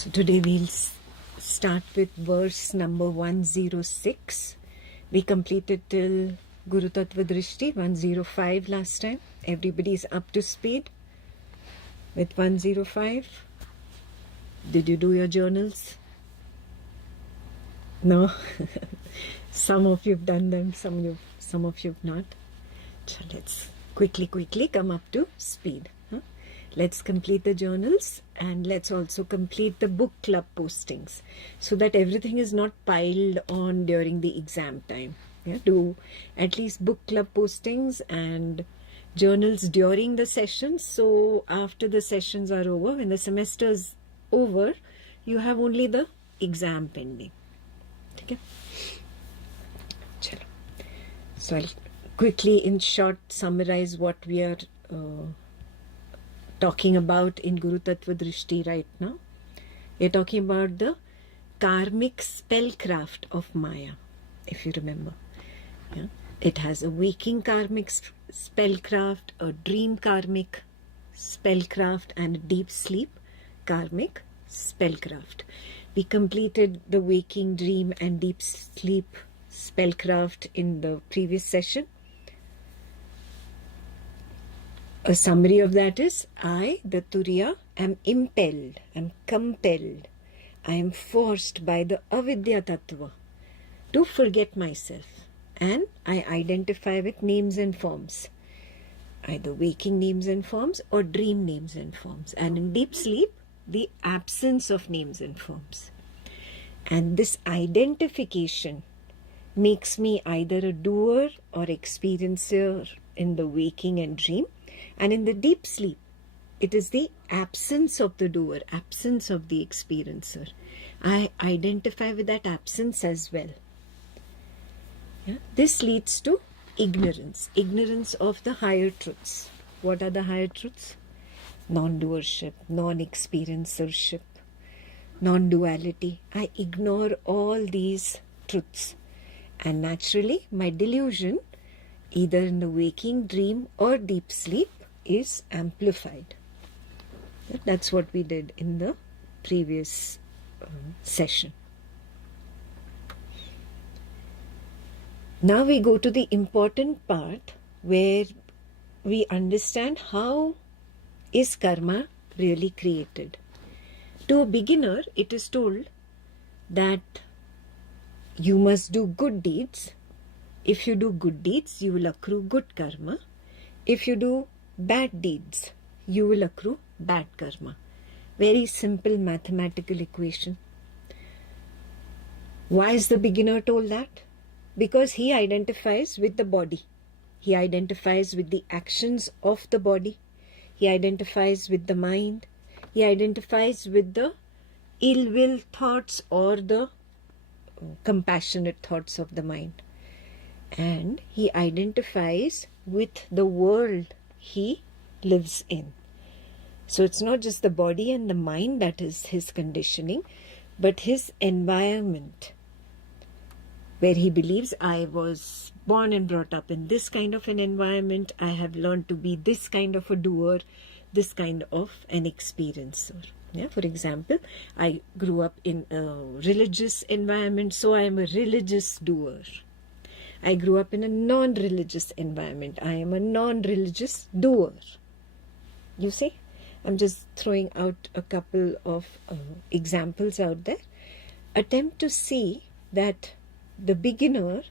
So today we'll start with verse number 106. We completed till Guru Tattva Drishti 105 last time. Everybody's up to speed with 105. Did you do your journals? No? Some of you've done them, some of you've not. So let's quickly come up to speed. Let's complete the journals and let's also complete the book club postings so that everything is not piled on during the exam time. Do at least book club postings and journals during the sessions, so after the sessions are over, when the semester is over, you have only the exam pending. Okay? Chalo. So I'll quickly in short summarize what we are talking about in Guru Tattva Drishti right now. We're talking about the karmic spellcraft of Maya, if you remember. Yeah? It has a waking karmic spellcraft, a dream karmic spellcraft, and a deep sleep karmic spellcraft. We completed the waking, dream, and deep sleep spellcraft in the previous session. A summary of that is, I, the Turiya, am impelled, am compelled, I am forced by the avidya tattva to forget myself, and I identify with names and forms, either waking names and forms or dream names and forms, and in deep sleep, the absence of names and forms. And this identification makes me either a doer or experiencer in the waking and dream. And in the deep sleep, it is the absence of the doer, absence of the experiencer. I identify with that absence as well. Yeah? This leads to ignorance, ignorance of the higher truths. What are the higher truths? Non-doership, non-experiencership, non-duality. I ignore all these truths. And naturally, my delusion, either in the waking, dream, or deep sleep, is amplified. That's what we did in the previous session. Now we go to the important part where we understand how is karma really created. To a beginner, it is told that you must do good deeds. If you do good deeds, you will accrue good karma. If you do bad deeds, you will accrue bad karma. Very simple mathematical equation. Why is the beginner told that? Because he identifies with the body. He identifies with the actions of the body. He identifies with the mind. He identifies with the ill will thoughts or the compassionate thoughts of the mind. And he identifies with the world he lives in. So it's not just the body and the mind that is his conditioning, but his environment, where he believes, I was born and brought up in this kind of an environment, I have learned to be this kind of a doer, this kind of an experiencer. Yeah, for example, I grew up in a religious environment, so I am a religious doer. I grew up in a non-religious environment. I am a non-religious doer. You see, I'm just throwing out a couple of examples out there. Attempt to see that the beginner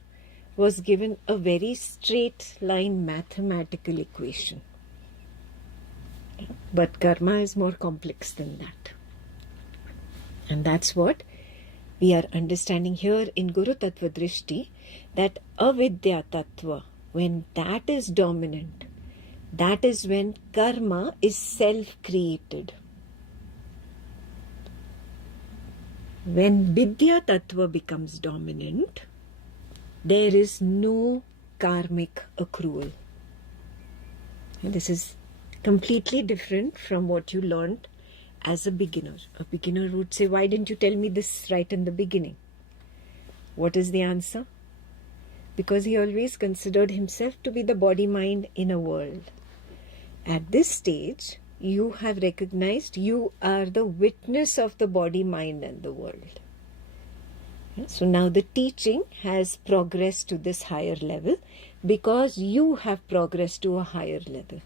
was given a very straight line mathematical equation. But karma is more complex than that. And that's what we are understanding here in Guru Tattva Drishti, that avidya tattva, when that is dominant, that is when karma is self-created. When vidya tattva becomes dominant, there is no karmic accrual. And this is completely different from what you learned as a beginner. A beginner would say, why didn't you tell me this right in the beginning? What is the answer? Because he always considered himself to be the body-mind in a world. At this stage, you have recognized you are the witness of the body, mind and the world. So now the teaching has progressed to this higher level because you have progressed to a higher level.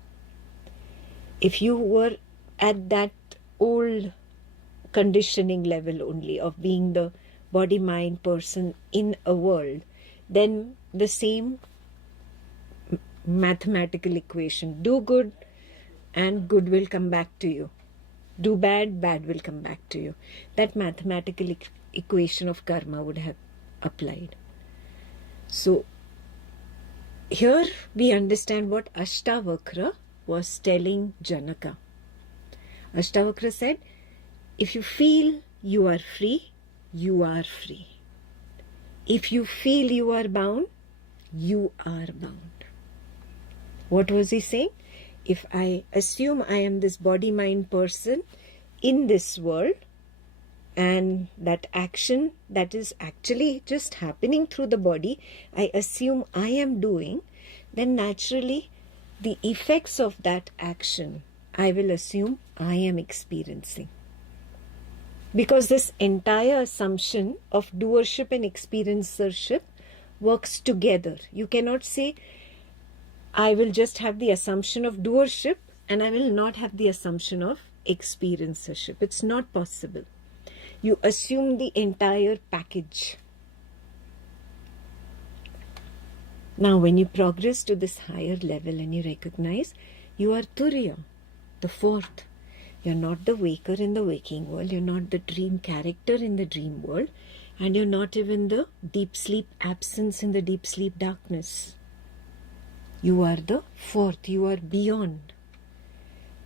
If you were at that old conditioning level only of being the body, mind person in a world, then the same mathematical equation, do good and good will come back to you. Do bad, bad will come back to you. That mathematical equation of karma would have applied. So here we understand what Ashtavakra was telling Janaka. Ashtavakra said, if you feel you are free, you are free. If you feel you are bound, you are bound. What was he saying? If I assume I am this body-mind person in this world, and that action that is actually just happening through the body, I assume I am doing, then naturally the effects of that action I will assume I am experiencing. Because this entire assumption of doership and experiencership works together. You cannot say, I will just have the assumption of doership and I will not have the assumption of experiencership. It's not possible. You assume the entire package. Now, when you progress to this higher level and you recognize you are Turiya, the fourth. You're not the waker in the waking world. You're not the dream character in the dream world. And you're not even the deep sleep absence in the deep sleep darkness. You are the fourth. You are beyond.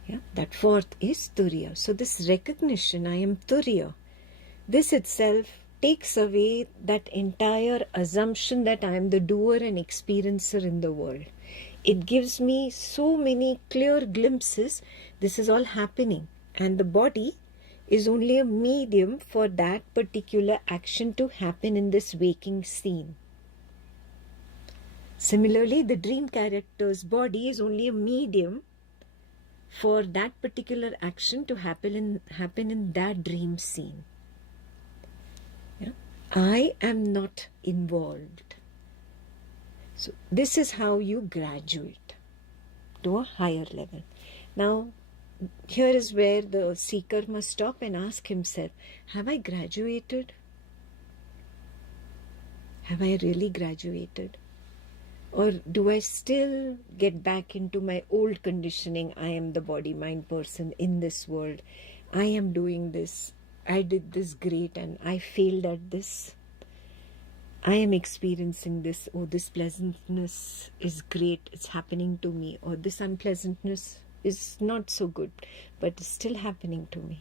Yeah, that fourth is Turiya. So this recognition, I am Turiya, this itself takes away that entire assumption that I am the doer and experiencer in the world. It gives me so many clear glimpses. This is all happening. And the body is only a medium for that particular action to happen in this waking scene. Similarly, the dream character's body is only a medium for that particular action to happen in that dream scene. Yeah? I am not involved. So this is how you graduate to a higher level. Now, here is where the seeker must stop and ask himself, have I graduated? Have I really graduated? Or do I still get back into my old conditioning? I am the body-mind person in this world. I am doing this. I did this great and I failed at this. I am experiencing this. Oh, this pleasantness is great. It's happening to me. Or this unpleasantness is not so good, but it's still happening to me.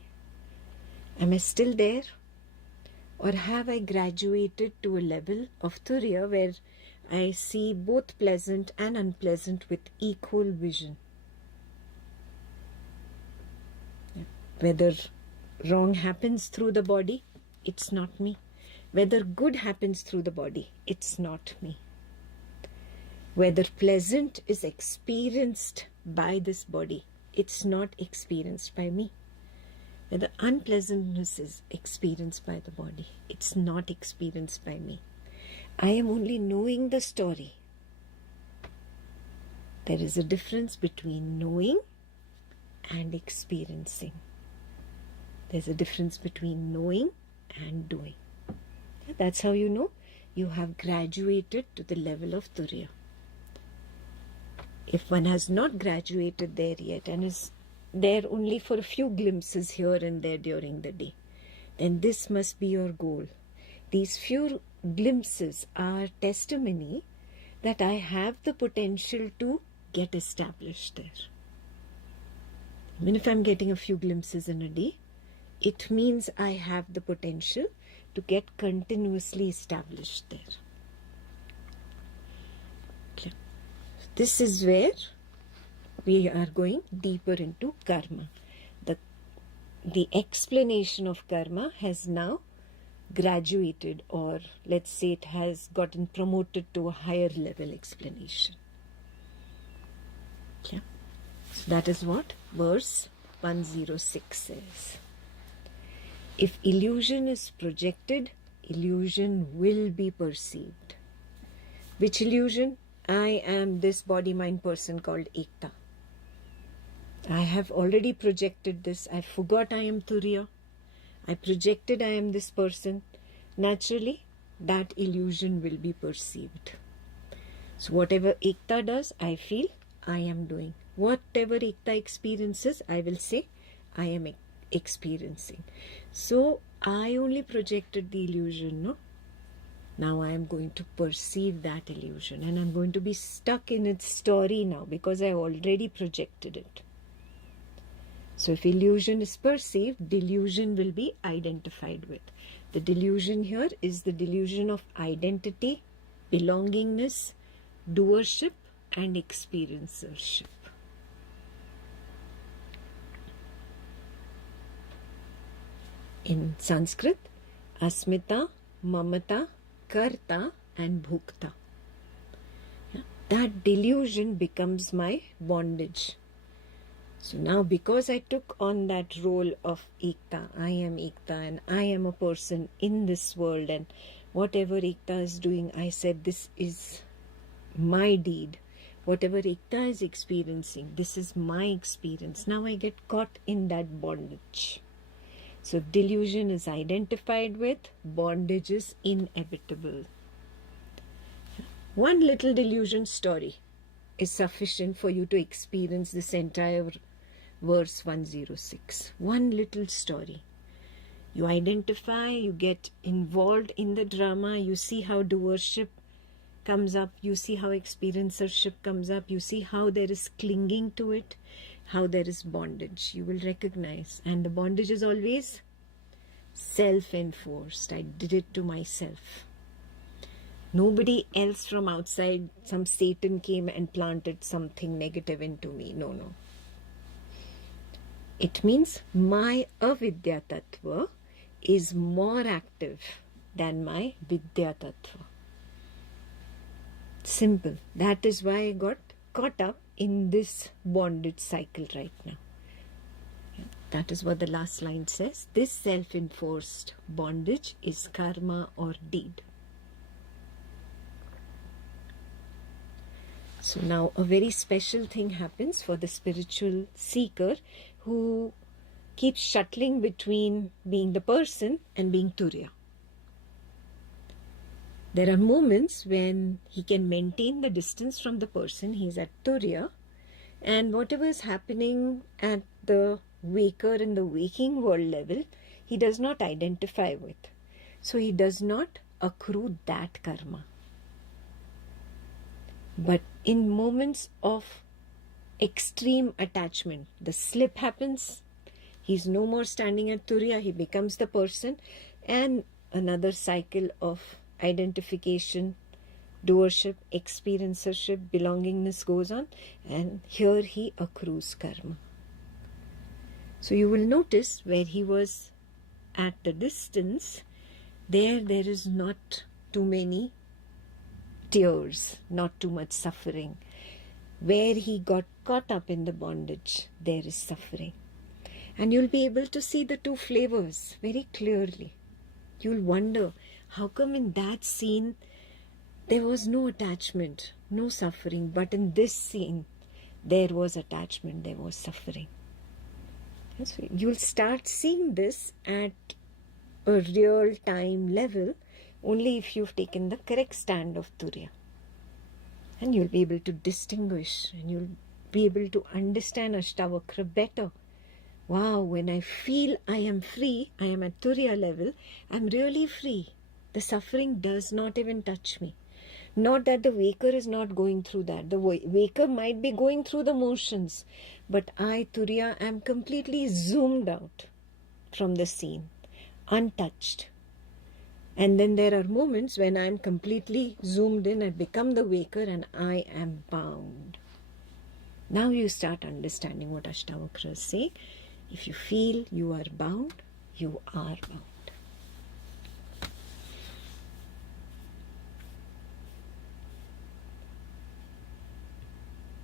Am I still there? Or have I graduated to a level of Turiya where I see both pleasant and unpleasant with equal vision? Yeah. Whether wrong happens through the body, it's not me. Whether good happens through the body, it's not me. Whether pleasant is experienced by this body, it's not experienced by me. Whether unpleasantness is experienced by the body, it's not experienced by me. I am only knowing the story. There is a difference between knowing and experiencing. There's a difference between knowing and doing. That's how you know you have graduated to the level of Turiya. If one has not graduated there yet and is there only for a few glimpses here and there during the day, then this must be your goal. These few glimpses are testimony that I have the potential to get established there. Even if I'm getting a few glimpses in a day, it means I have the potential to get continuously established there. Okay. This is where we are going deeper into karma. The explanation of karma has now graduated, or let's say it has gotten promoted to a higher level explanation. Okay. So that is what verse 106 says. If illusion is projected, illusion will be perceived. Which illusion? I am this body-mind person called Ekta. I have already projected this. I forgot I am Turiya. I projected I am this person. Naturally, that illusion will be perceived. So whatever Ekta does, I feel I am doing. Whatever Ekta experiences, I will say I am experiencing. So I only projected the illusion, no? Now I am going to perceive that illusion, and I'm going to be stuck in its story now because I already projected it. So if illusion is perceived, delusion will be identified with. The delusion here is the delusion of identity, belongingness, doership and experiencership. In Sanskrit, asmita, mamata, karta and bhukta. That delusion becomes my bondage. So now because I took on that role of Ekta, I am Ekta and I am a person in this world, and whatever Ekta is doing, I said this is my deed. Whatever Ekta is experiencing, this is my experience. Now I get caught in that bondage. So if delusion is identified with, bondage is inevitable. One little delusion story is sufficient for you to experience this entire verse 106. One little story. You identify, you get involved in the drama, you see how doership comes up, you see how experiencership comes up, you see how there is clinging to it, how there is bondage. You will recognize. And the bondage is always self-enforced. I did it to myself. Nobody else from outside, some Satan came and planted something negative into me. No. It means my avidya tattva is more active than my vidya tattva. Simple. That is why I got caught up in this bondage cycle right now. That is what the last line says. This self-enforced bondage is karma or deed. So now a very special thing happens for the spiritual seeker who keeps shuttling between being the person and being Turiya. There are moments when he can maintain the distance from the person, he's at Turiya, and whatever is happening at the waker in the waking world level, he does not identify with. So he does not accrue that karma. But in moments of extreme attachment, the slip happens, he's no more standing at Turiya, he becomes the person, and another cycle of identification, doership, experiencership, belongingness goes on, and here he accrues karma. So you will notice where he was at the distance, there is not too many tears, not too much suffering. Where he got caught up in the bondage, there is suffering. And you'll be able to see the two flavors very clearly. You'll wonder, how come in that scene there was no attachment, no suffering, but in this scene there was attachment, there was suffering. So you'll start seeing this at a real time level only if you've taken the correct stand of Turiya. And you'll be able to distinguish and you'll be able to understand Ashtavakra better. Wow, when I feel I am free, I am at Turiya level, I'm really free. The suffering does not even touch me. Not that the waker is not going through that. The waker might be going through the motions, but I, Turiya, am completely zoomed out from the scene, untouched. And then there are moments when I am completely zoomed in, I become the waker and I am bound. Now you start understanding what Ashtavakra is saying. If you feel you are bound, you are bound.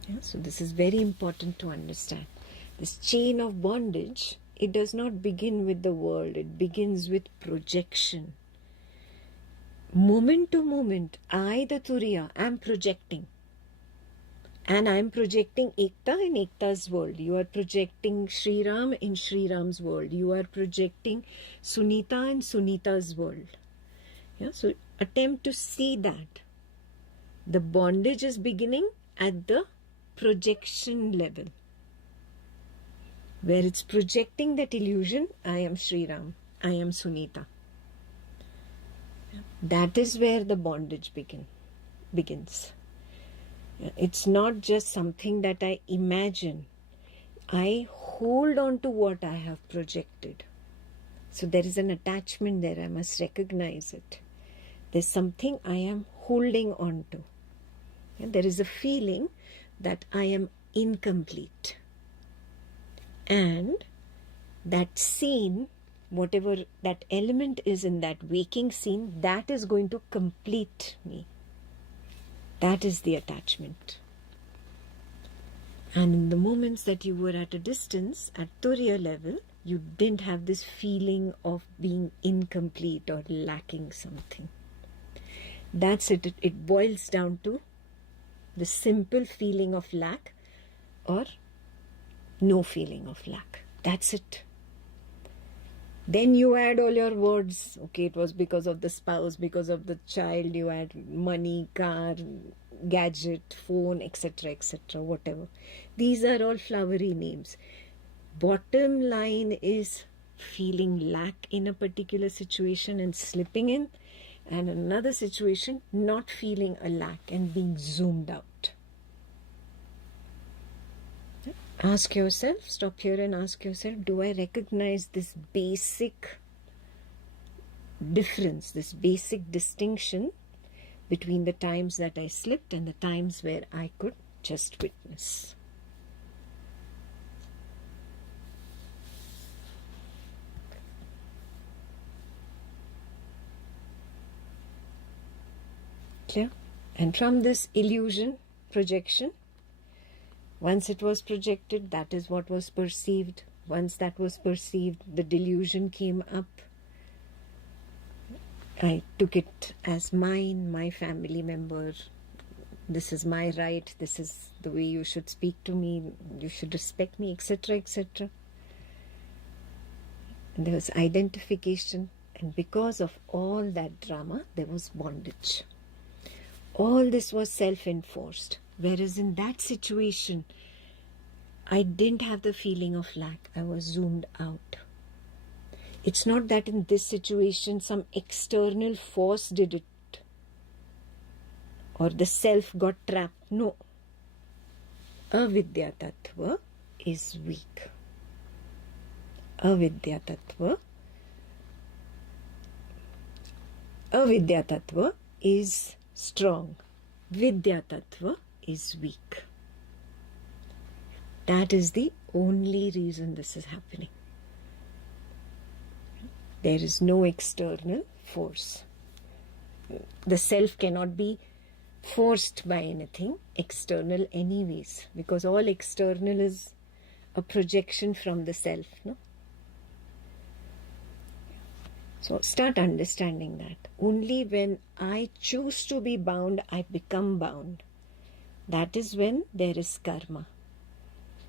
Yeah, so this is very important to understand. This chain of bondage, it does not begin with the world, it begins with projection. Moment to moment, I, the Turiya, am projecting. And I am projecting Ekta in Ekta's world. You are projecting Sri Ram in Sri Ram's world. You are projecting Sunita in Sunita's world. Yeah, so attempt to see that. The bondage is beginning at the projection level, where it's projecting that illusion, I am Sri Ram, I am Sunita. That is where the bondage begins. It's not just something that I imagine. I hold on to what I have projected. So there is an attachment there. I must recognize it. There's something I am holding on to. And there is a feeling that I am incomplete. And that scene, whatever that element is in that waking scene, that is going to complete me. That is the attachment. And in the moments that you were at a distance, at Turiya level, you didn't have this feeling of being incomplete or lacking something. That's it. It boils down to the simple feeling of lack or no feeling of lack. That's it. Then you add all your words. Okay, it was because of the spouse, because of the child, you add money, car, gadget, phone, etc., etc., whatever. These are all flowery names. Bottom line is feeling lack in a particular situation and slipping in, and another situation not feeling a lack and being zoomed out. Ask yourself, stop here and ask yourself, do I recognize this basic difference, this basic distinction between the times that I slipped and the times where I could just witness? Clear? And from this illusion, projection, once it was projected, that is what was perceived. Once that was perceived, the delusion came up. I took it as mine, my family member. This is my right. This is the way you should speak to me. You should respect me, etc., etc. And there was identification. And because of all that drama, there was bondage. All this was self-enforced. Whereas in that situation, I didn't have the feeling of lack. I was zoomed out. It's not that in this situation some external force did it or the self got trapped. No. Avidya Tattva is weak. Avidya Tattva is strong. Vidya Tattva is weak. That is the only reason this is happening. There is no external force. The self cannot be forced by anything external anyways, because all external is a projection from the self. No? So start understanding that. Only when I choose to be bound, I become bound. That is when there is karma.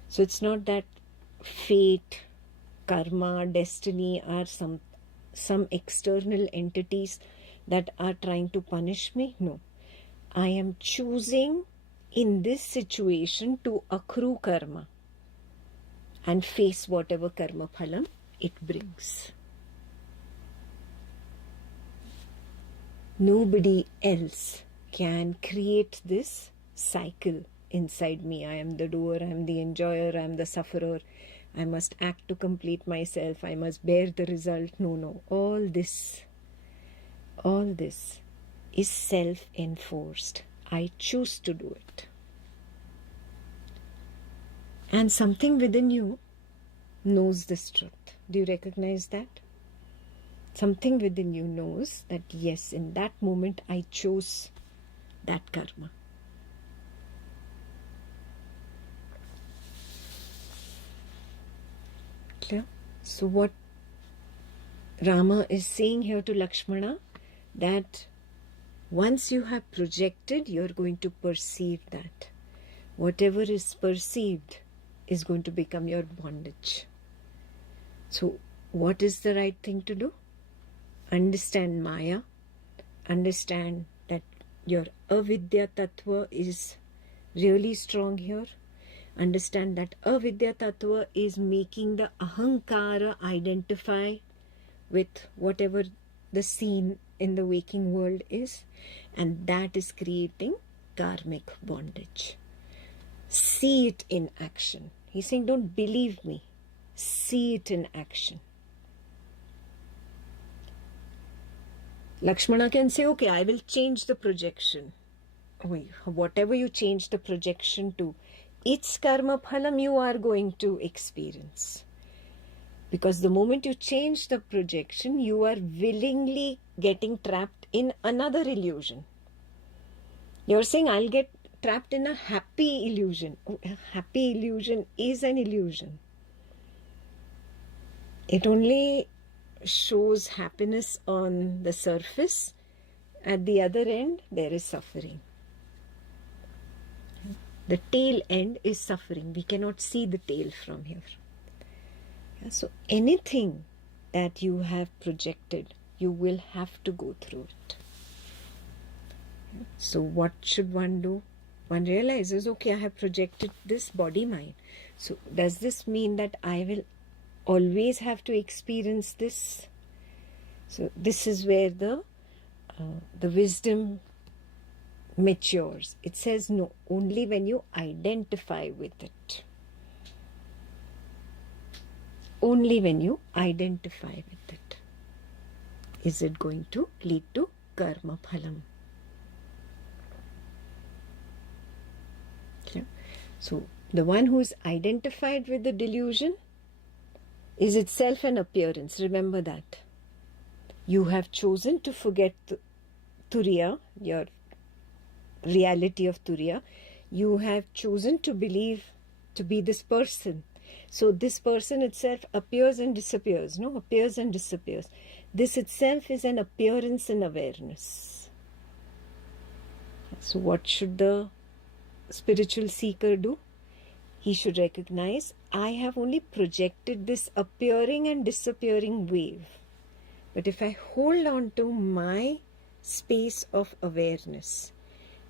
So it's not that fate, karma, destiny are some external entities that are trying to punish me. No. I am choosing in this situation to accrue karma and face whatever karma phalam it brings. Nobody else can create this cycle inside me. I am the doer, I am the enjoyer, I am the sufferer. I must act to complete myself. I must bear the result. No. All this is self-enforced. I choose to do it. And something within you knows this truth. Do you recognize that? Something within you knows that yes, in that moment I chose that karma. So what Rama is saying here to Lakshmana, that once you have projected, you're going to perceive that. Whatever is perceived is going to become your bondage. So what is the right thing to do? Understand Maya. Understand that your avidya tattva is really strong here. Understand that avidya tattva is making the ahankara identify with whatever the scene in the waking world is, and that is creating karmic bondage. See it in action. He's saying, don't believe me. See it in action. Lakshmana can say, okay, I will change the projection. Whatever you change the projection to, its karma phalam you are going to experience. Because the moment you change the projection, you are willingly getting trapped in another illusion. You're saying, I'll get trapped in a happy illusion. A happy illusion is an illusion. It only shows happiness on the surface. At the other end, there is suffering. The tail end is suffering. We cannot see the tail from here. So anything that you have projected, you will have to go through it. So what should one do? One realizes, okay, I have projected this body-mind. So does this mean that I will always have to experience this? So this is where the wisdom matures. It says no, only when you identify with it. Only when you identify with it is it going to lead to karma phalam. Okay. So the one who is identified with the delusion is itself an appearance. Remember that. You have chosen to forget Turiya, your reality of Turiya. You have chosen to believe to be this person. So this person itself appears and disappears. No, appears and disappears. This itself is an appearance in awareness. So what should the spiritual seeker do? He should recognize, I have only projected this appearing and disappearing wave. But if I hold on to my space of awareness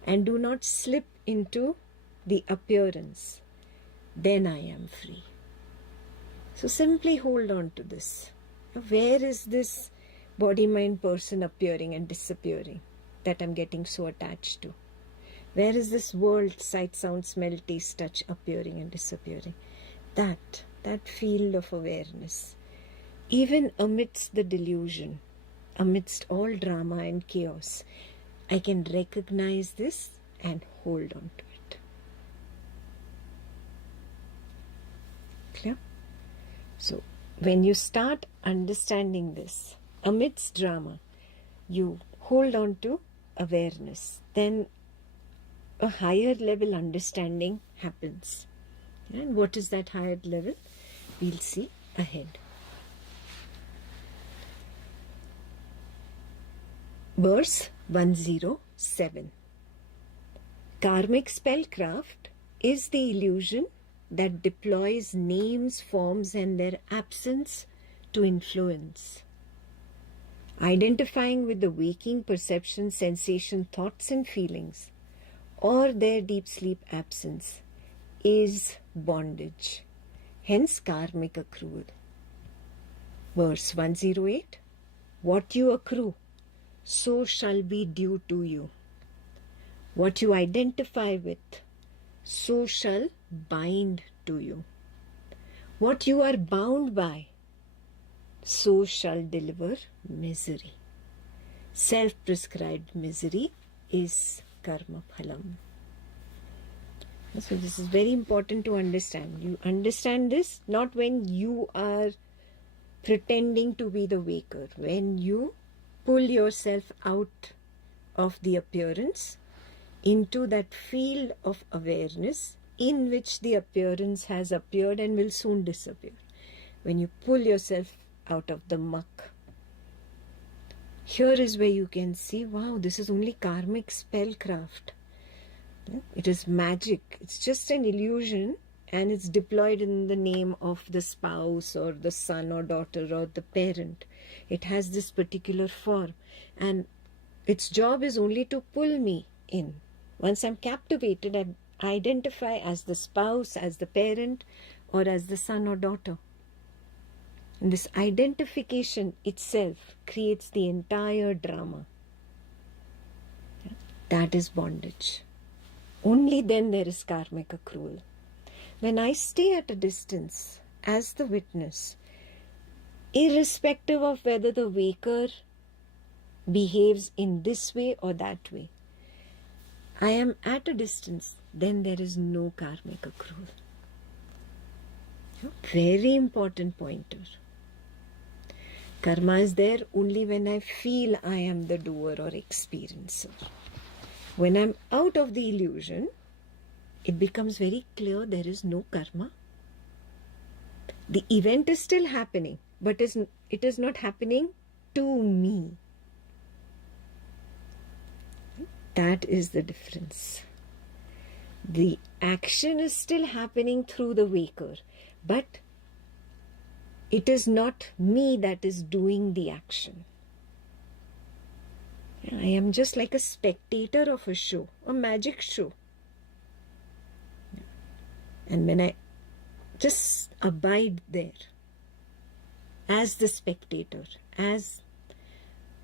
and do not slip into the appearance, then I am free. So simply hold on to this. Where is this body-mind person appearing and disappearing that I'm getting so attached to? Where is this world, sight, sound, smell, taste, touch appearing and disappearing? That field of awareness. Even amidst the delusion, amidst all drama and chaos, I can recognize this and hold on to it. Clear? So, when you start understanding this, amidst drama, you hold on to awareness, then a higher level understanding happens. And what is that higher level? We'll see ahead. Verse 107. Karmic spellcraft is the illusion that deploys names, forms, and their absence to influence. Identifying with the waking perception, sensation, thoughts, and feelings, or their deep sleep absence, is bondage. Hence karmic accrual. Verse 108. What you accrue, so shall be due to you. What you identify with, so shall bind to you. What you are bound by, so shall deliver misery. Self-prescribed misery is karma phalam. So this is very important to understand. You understand this not when you are pretending to be the waker. When you pull yourself out of the appearance into that field of awareness in which the appearance has appeared and will soon disappear. when you pull yourself out of the muck. Here is where you can see, wow, this is only karmic spellcraft. It is magic. It's just an illusion, and it's deployed in the name of the spouse or the son or daughter or the parent. It has this particular form, and its job is only to pull me in. Once I'm captivated, I identify as the spouse, as the parent, or as the son or daughter. And this identification itself creates the entire drama. That is bondage. Only then there is karmic accrual. When I stay at a distance as the witness, irrespective of whether the waker behaves in this way or that way, I am at a distance, then there is no karmic accrual. Very important pointer. Karma is there only when I feel I am the doer or experiencer. When I'm out of the illusion, it becomes very clear there is no karma. The event is still happening, but it is not happening to me. That is the difference. The action is still happening through the waker, but it is not me that is doing the action. I am just like a spectator of a show, a magic show. And when I just abide there as the spectator, as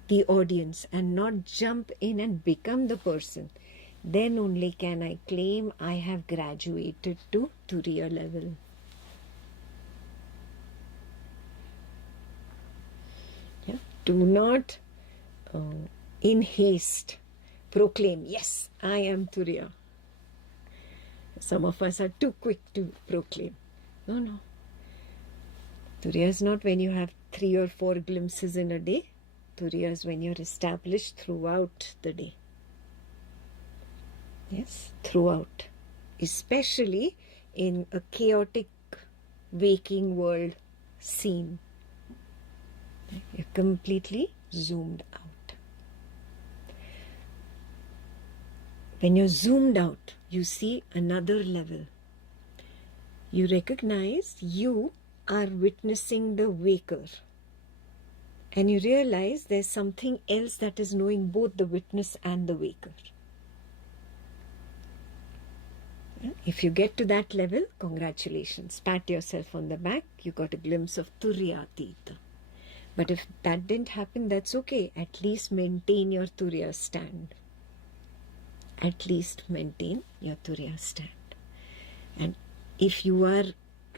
the audience, and not jump in and become the person, then only can I claim I have graduated to Turiya level. Do not in haste proclaim, yes, I am Turiya. Some of us are too quick to proclaim. No. Turiya is not when you have 3 or 4 glimpses in a day. Turiya is when you're established throughout the day. Yes, throughout. Especially in a chaotic waking world scene. You're completely zoomed out. When you're zoomed out, you see another level. You recognize you are witnessing the waker. And you realize there's something else that is knowing both the witness and the waker. If you get to that level, congratulations. Pat yourself on the back. You got a glimpse of Turiyatita. But if that didn't happen, that's okay. At least maintain your Turiya stand. At least maintain your Turiya stand. And if you are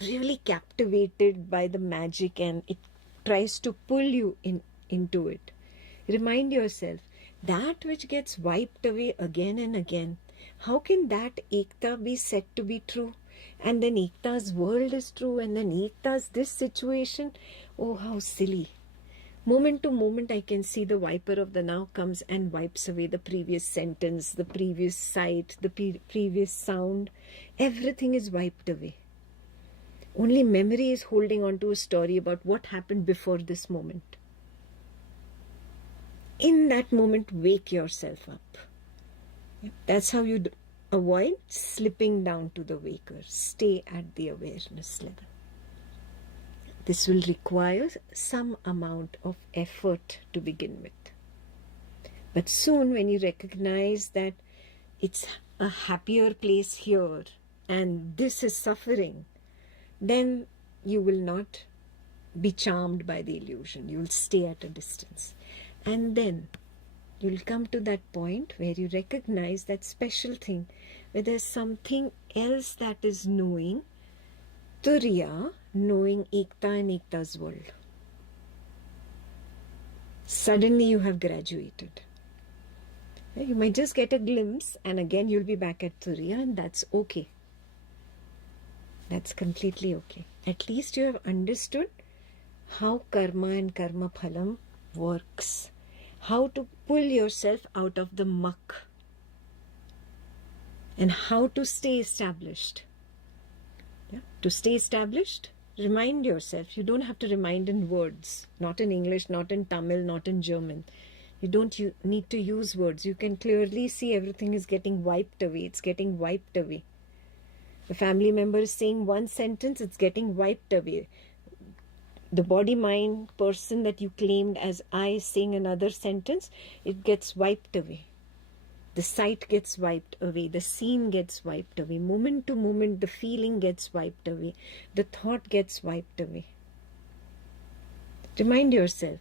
really captivated by the magic and it tries to pull you into it, remind yourself, that which gets wiped away again and again, how can that Ekta be said to be true? And then Ekta's world is true, and then Ekta's this situation. Oh, how silly. Moment to moment, I can see the wiper of the now comes and wipes away the previous sentence, the previous sight, the previous sound. Everything is wiped away. Only memory is holding on to a story about what happened before this moment. In that moment, wake yourself up. That's how you avoid slipping down to the waker. Stay at the awareness level. This will require some amount of effort to begin with. But soon when you recognize that it's a happier place here and this is suffering, then you will not be charmed by the illusion. You will stay at a distance. And then you'll come to that point where you recognize that special thing, where there's something else that is knowing Turiya, knowing Ekta and Ekta's world. Suddenly you have graduated. You might just get a glimpse and again you'll be back at Turiya, and that's okay. That's completely okay. At least you have understood how karma and karma phalam works. How to pull yourself out of the muck. And how to stay established. To stay established, Remind yourself. You don't have to remind in words. Not in English, not in Tamil, not in German. You don't need to use words. You can clearly see everything is getting wiped away. It's getting wiped away. The family member is saying one sentence, it's getting wiped away. The body, mind, person that you claimed as I saying another sentence, it gets wiped away. The sight gets wiped away. The scene gets wiped away. Moment to moment, the feeling gets wiped away. The thought gets wiped away. Remind yourself,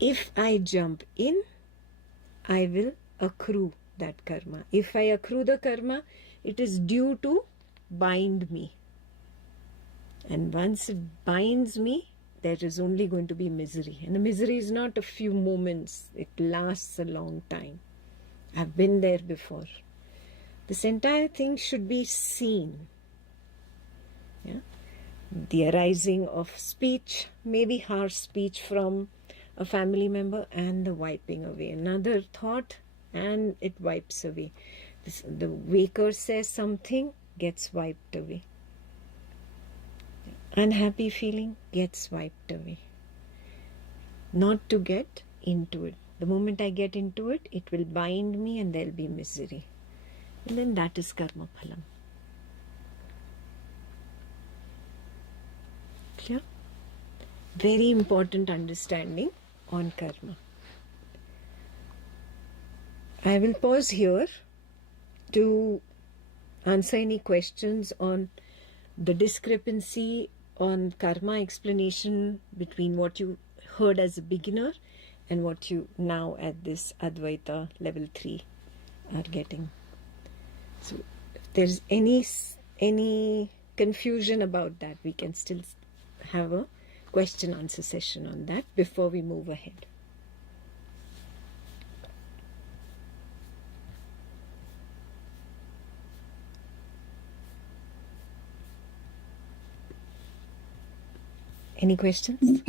if I jump in, I will accrue that karma. If I accrue the karma, it is due to bind me. And once it binds me, there is only going to be misery. And the misery is not a few moments. It lasts a long time. I've been there before. This entire thing should be seen. Yeah? The arising of speech, maybe harsh speech from a family member, and the wiping away. Another thought, and it wipes away. The waker says something, gets wiped away. Unhappy feeling gets wiped away. Not to get into it. The moment I get into it, it will bind me and there will be misery. And then that is karma phalam. Clear? Very important understanding on karma. I will pause here to answer any questions on the discrepancy on karma explanation between what you heard as a beginner and what you now at this Advaita level 3 are getting. So if there is any confusion about that, we can still have a question answer session on that before we move ahead. Any questions?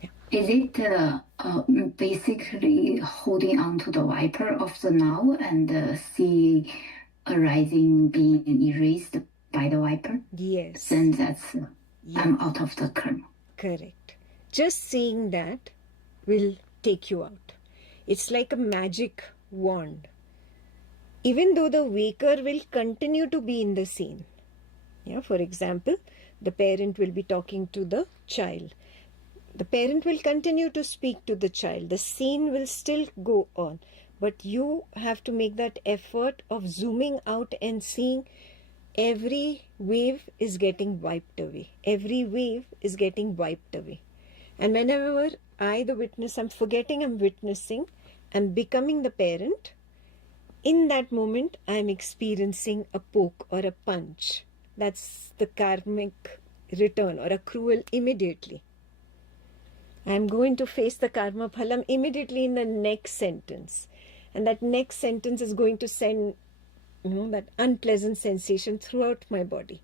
Yeah. Is it basically holding on to the wiper of the now and see arising being erased by the wiper? Yes. Then that's I'm out of the karma. Correct. Just seeing that will take you out. It's like a magic wand. Even though the waker will continue to be in the scene. Yeah, for example, the parent will be talking to the child. The parent will continue to speak to the child. The scene will still go on. But you have to make that effort of zooming out and seeing every wave is getting wiped away. Every wave is getting wiped away. And whenever I, the witness, I'm forgetting I'm witnessing, I'm becoming the parent, in that moment I'm experiencing a poke or a punch. That's the karmic return or accrual immediately. I'm going to face the karma phalam immediately in the next sentence. And that next sentence is going to send, that unpleasant sensation throughout my body.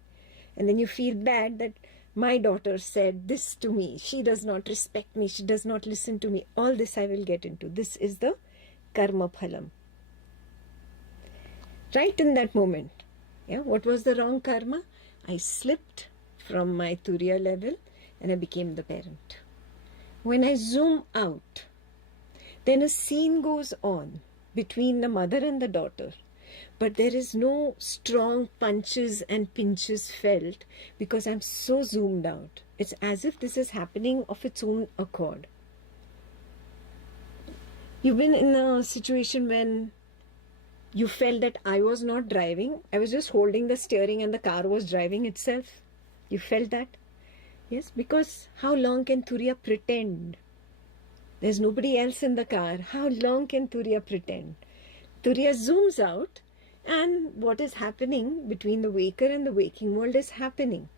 And then you feel bad that my daughter said this to me. She does not respect me. She does not listen to me. All this I will get into. This is the karma phalam. Right in that moment. Yeah, what was the wrong karma? I slipped from my Turiya level and I became the parent. When I zoom out, then a scene goes on between the mother and the daughter. But there is no strong punches and pinches felt because I'm so zoomed out. It's as if this is happening of its own accord. You've been in a situation when you felt that I was not driving. I was just holding the steering and the car was driving itself. You felt that? Yes, because how long can Turiya pretend? There's nobody else in the car. How long can Turiya pretend? Turiya zooms out and what is happening between the waker and the waking world is happening.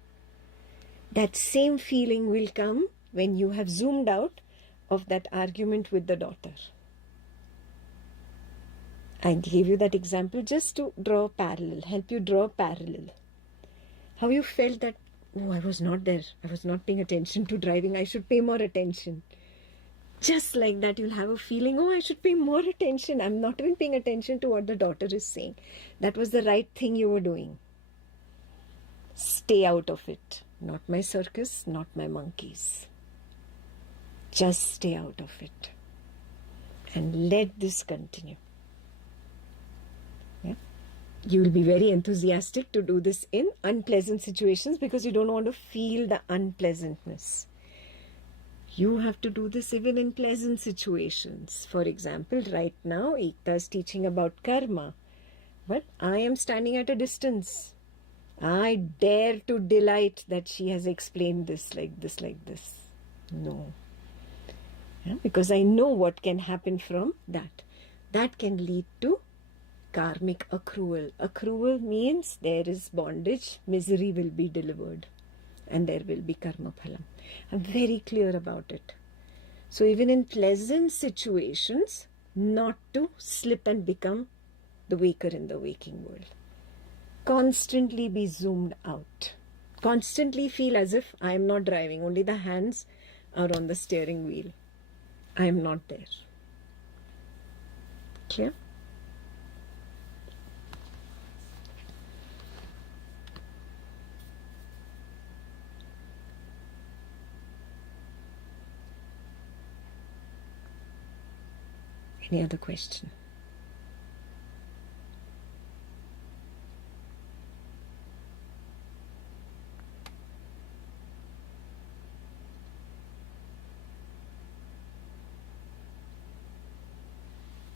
That same feeling will come when you have zoomed out of that argument with the daughter. I gave you that example just to draw a parallel, help you draw a parallel. How you felt that, oh, I was not there. I was not paying attention to driving. I should pay more attention. Just like that, you'll have a feeling, oh, I should pay more attention. I'm not even paying attention to what the daughter is saying. That was the right thing you were doing. stay out of it. Not my circus, not my monkeys. Just stay out of it. And let this continue. Yeah? You will be very enthusiastic to do this in unpleasant situations because you don't want to feel the unpleasantness. You have to do this even in pleasant situations. For example, right now, Ekta is teaching about karma. But I am standing at a distance. I dare to delight that she has explained this, like this, like this. No. Yeah, because I know what can happen from that. That can lead to karmic accrual. Accrual means there is bondage, misery will be delivered, and there will be karma phalam. I'm very clear about it. So even in pleasant situations, not to slip and become the waker in the waking world. Constantly be zoomed out. Constantly feel as if I am not driving, only the hands are on the steering wheel. I am not there. Clear? Any other question?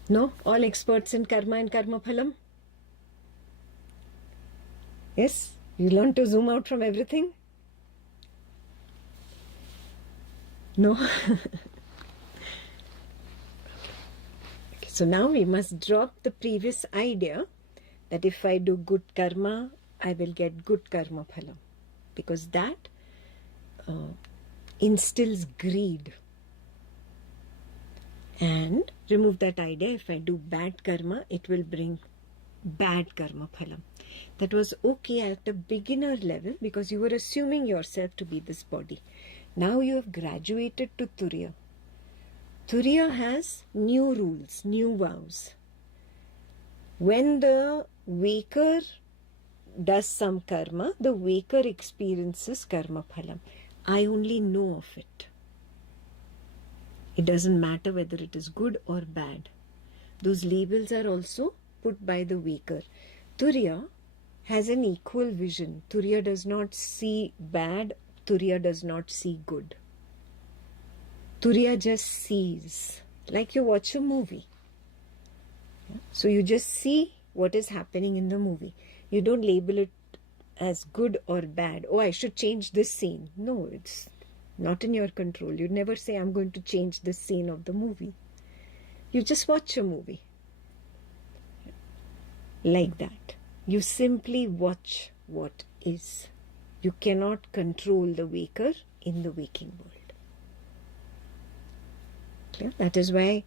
No? All experts in karma and karma phalam? Yes? You learn to zoom out from everything? No? Okay, so now we must drop the previous idea that if I do good karma, I will get good karma phalam. Because that instills greed. And remove that idea, if I do bad karma, it will bring bad karma phalam. That was okay at a beginner level because you were assuming yourself to be this body. Now you have graduated to Turiya. Turiya has new rules, new vows. When the waker does some karma, the waker experiences karma phalam. I only know of it. It doesn't matter whether it is good or bad. Those labels are also put by the waker. Turiya has an equal vision. Turiya does not see bad. Turiya does not see good. Turiya just sees. Like you watch a movie. So you just see what is happening in the movie. You don't label it as good or bad. Oh, I should change this scene. No, it's not in your control. You never say, I'm going to change this scene of the movie. You just watch a movie. Like that. You simply watch what is. You cannot control the waker in the waking world. Clear? That is why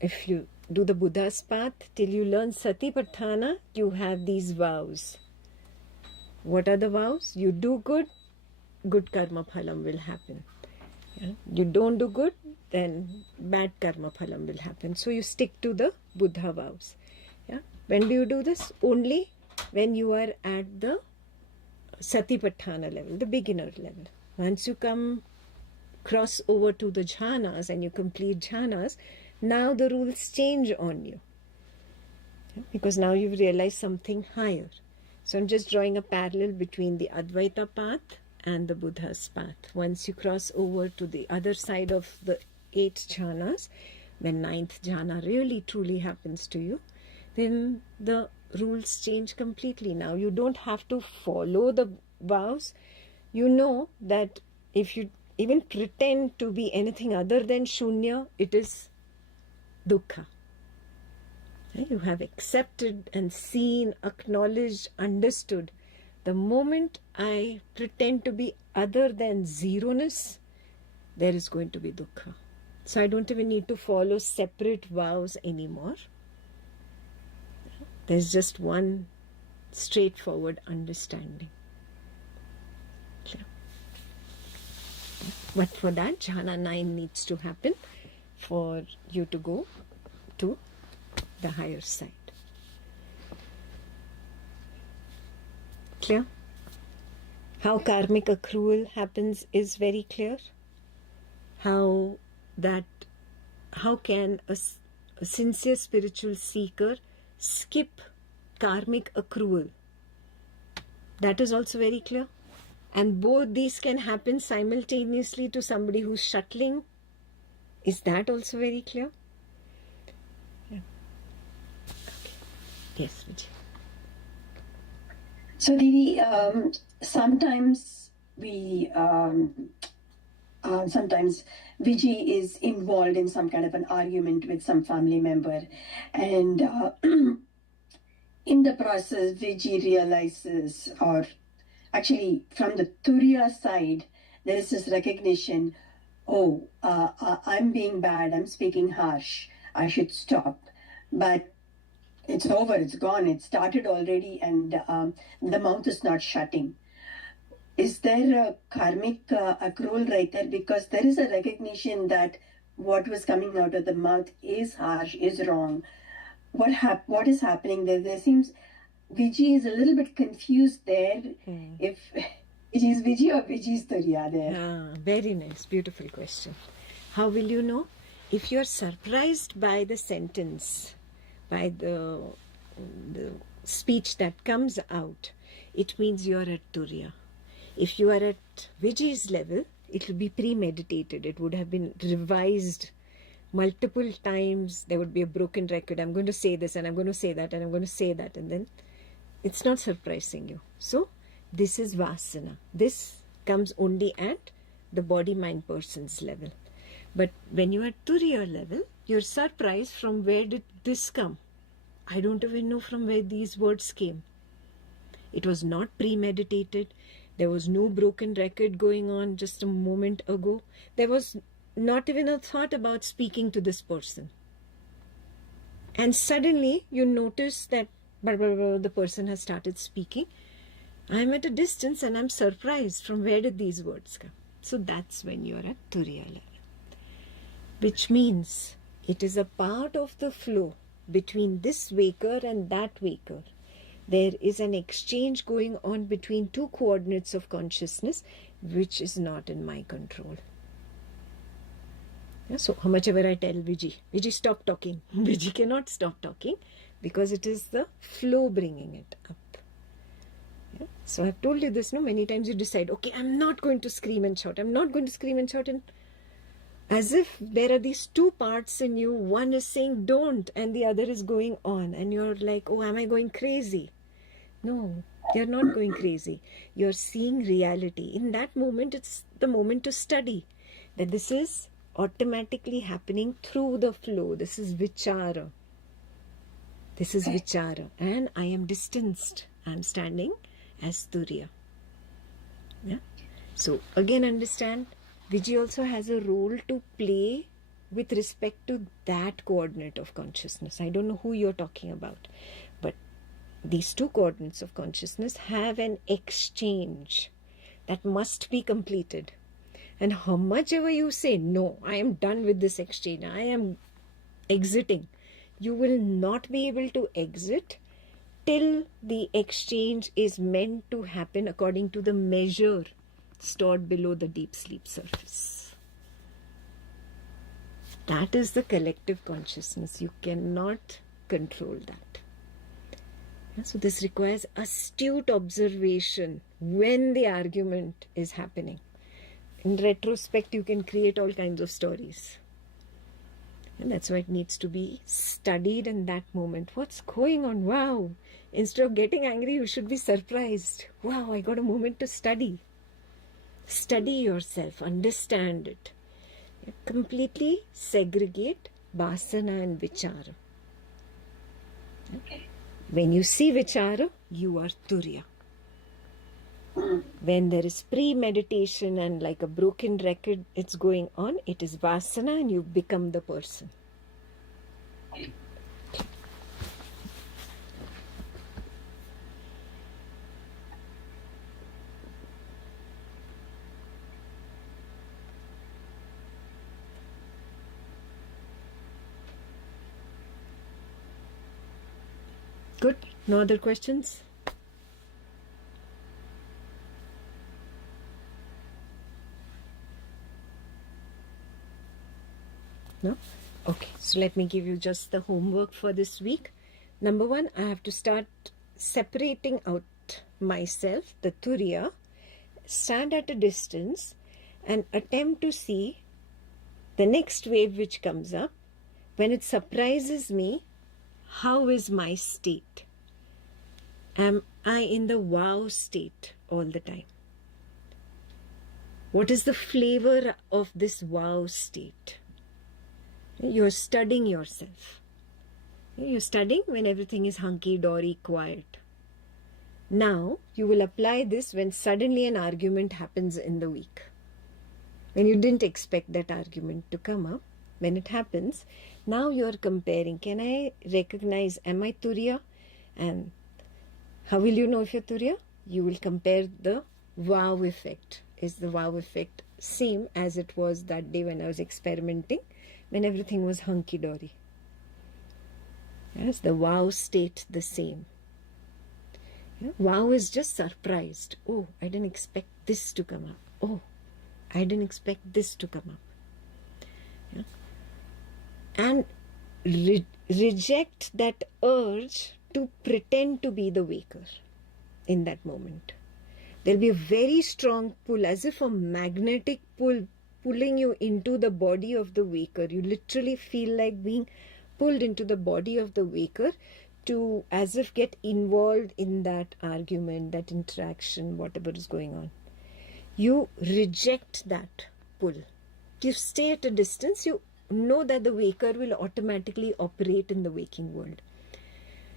if you do the Buddha's path, till you learn Satipatthana, you have these vows. What are the vows? You do good, good karma phalam will happen. Yeah? You don't do good, then bad karma phalam will happen. So you stick to the Buddha vows. Yeah? When do you do this? Only when you are at the Satipatthana level, the beginner level. Once you cross over to the jhanas and you complete jhanas, now the rules change on you. Yeah? Because now you've realized something higher. So I'm just drawing a parallel between the Advaita path and the Buddha's path. Once you cross over to the other side of the 8 jhanas, when 9th jhana really truly happens to you, then the rules change completely. Now you don't have to follow the vows. You know that if you even pretend to be anything other than shunya, it is dukkha. You have accepted and seen, acknowledged, understood. The moment I pretend to be other than zeroness, there is going to be dukkha. So I don't even need to follow separate vows anymore. There's just one straightforward understanding. Clear? But for that, jhana 9 needs to happen for you to go to the higher side. Clear? How karmic accrual happens is very clear. How can a sincere spiritual seeker skip karmic accrual? That is also very clear. And both these can happen simultaneously to somebody who's shuttling. Is that also very clear? Yeah. Okay. Yes, Vijay. So, Didi, sometimes Vijay is involved in some kind of an argument with some family member, and in the process, Vijay realizes, or actually from the Turiya side, there is this recognition, oh, I'm being bad, I'm speaking harsh, I should stop. But it's over, it's gone, it started already, and the mouth is not shutting. Is there a karmic accrual right there? Because there is a recognition that what was coming out of the mouth is harsh, is wrong. What is happening there? There seems Vijay is a little bit confused there. If it is Vijay or Vijay's Turiya there. Very nice, beautiful question. How will you know? If you are surprised by the sentence, by the speech that comes out, it means you are at Turiya. If you are at Vijay's level, it will be premeditated. It would have been revised multiple times. There would be a broken record. I'm going to say this and I'm going to say that and I'm going to say that, and then it's not surprising you. So this is Vasana. This comes only at the body-mind person's level. But when you are at Turiya level, you're surprised from where did this come? I don't even know from where these words came. It was not premeditated. There was no broken record going on just a moment ago. There was not even a thought about speaking to this person. And suddenly you notice that the person has started speaking. I'm at a distance and I'm surprised from where did these words come. So that's when you're at Turiya level. Which means it is a part of the flow between this waker and that waker. There is an exchange going on between two coordinates of consciousness which is not in my control. Yeah, so how much ever I tell Vijay, stop talking. Vijay cannot stop talking because it is the flow bringing it up. Yeah? So I've told you this, many times you decide, okay, I'm not going to scream and shout. I'm not going to scream and shout, and as if there are these two parts in you. One is saying don't and the other is going on, and you're like, oh, am I going crazy? No, you're not going crazy. You're seeing reality. In that moment, it's the moment to study that this is automatically happening through the flow. This is vichara. This is vichara. And I am distanced. I'm standing as Turiya. Yeah? So again, understand, Vijay also has a role to play with respect to that coordinate of consciousness. I don't know who you're talking about, but these two coordinates of consciousness have an exchange that must be completed. And how much ever you say, no, I am done with this exchange, I am exiting, you will not be able to exit till the exchange is meant to happen according to the measure stored below the deep sleep surface. That is the collective consciousness. You cannot control that. So this requires astute observation when the argument is happening. In retrospect, you can create all kinds of stories. And that's why it needs to be studied in that moment. What's going on? Wow! Instead of getting angry, you should be surprised. Wow, I got a moment to study. Study yourself, understand it. Completely segregate vasana and vichara. When you see vichara, you are Turiya. When there is premeditation and like a broken record, it's going on, it is vasana and you become the person. Good. No other questions? No? Okay, so let me give you just the homework for this week. Number 1, I have to start separating out myself, the Turiya, stand at a distance and attempt to see the next wave which comes up. When it surprises me, how is my state? Am I in the wow state all the time? What is the flavor of this wow state? You're studying yourself. You're studying when everything is hunky-dory, quiet. Now, you will apply this when suddenly an argument happens in the week. When you didn't expect that argument to come up, when it happens, now you're comparing. Can I recognize, am I Turiya? And how will you know if you're Turiya? You will compare the wow effect. Is the wow effect same as it was that day when I was experimenting, when everything was hunky-dory? Yes, the wow state the same. Yeah, wow is just surprised. Oh, I didn't expect this to come up. Oh, I didn't expect this to come up. Yeah. And reject that urge to pretend to be the waker in that moment. There'll be a very strong pull, as if a magnetic pull, pulling you into the body of the waker. You literally feel like being pulled into the body of the waker to as if get involved in that argument, that interaction, whatever is going on. You reject that pull. You stay at a distance. You know that the waker will automatically operate in the waking world.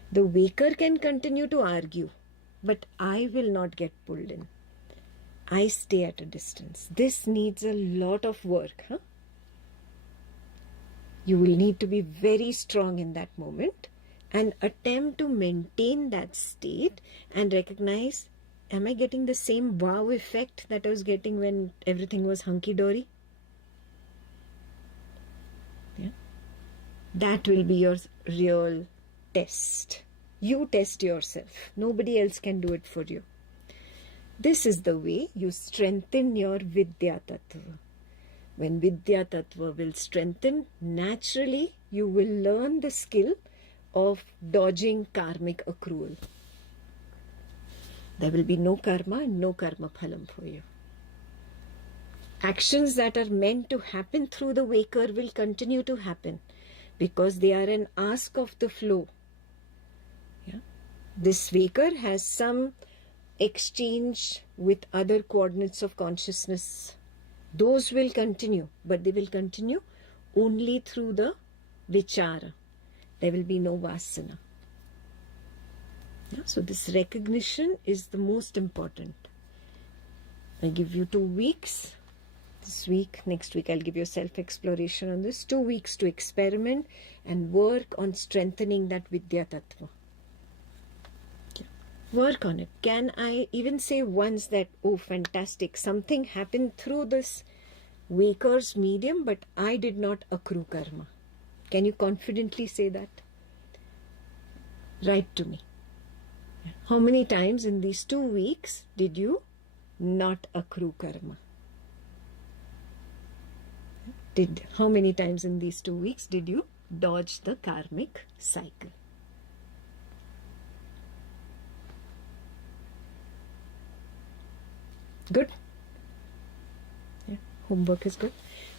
The waker can continue to argue, but I will not get pulled in. I stay at a distance. This needs a lot of work. You will need to be very strong in that moment and attempt to maintain that state and recognize, am I getting the same wow effect that I was getting when everything was hunky-dory? Yeah. That will be your real test. You test yourself. Nobody else can do it for you. This is the way you strengthen your Vidya Tattva. When Vidya Tattva will strengthen, naturally you will learn the skill of dodging karmic accrual. There will be no karma and no karma phalam for you. Actions that are meant to happen through the waker will continue to happen because they are an ask of the flow. Yeah? This waker has some exchange with other coordinates of consciousness. Those will continue, but they will continue only through the vichara. There will be no vasana. Yeah, so this recognition is the most important. I give you 2 weeks. This week, next week I'll give you a self-exploration on this. 2 weeks to experiment and work on strengthening that Vidya Tattva. Work on it. Can I even say once that, oh, fantastic, something happened through this waker's medium, but I did not accrue karma? Can you confidently say that? Write to me. How many times in these 2 weeks did you not accrue karma? How many times in these 2 weeks did you dodge the karmic cycle? Good? Yeah, homework is good.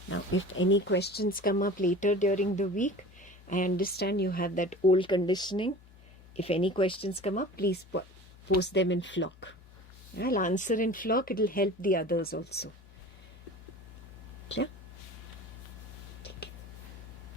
Now, if any questions come up later during the week, I understand you have that old conditioning. If any questions come up, please post them in flock. I'll answer in flock. It will help the others also. Clear?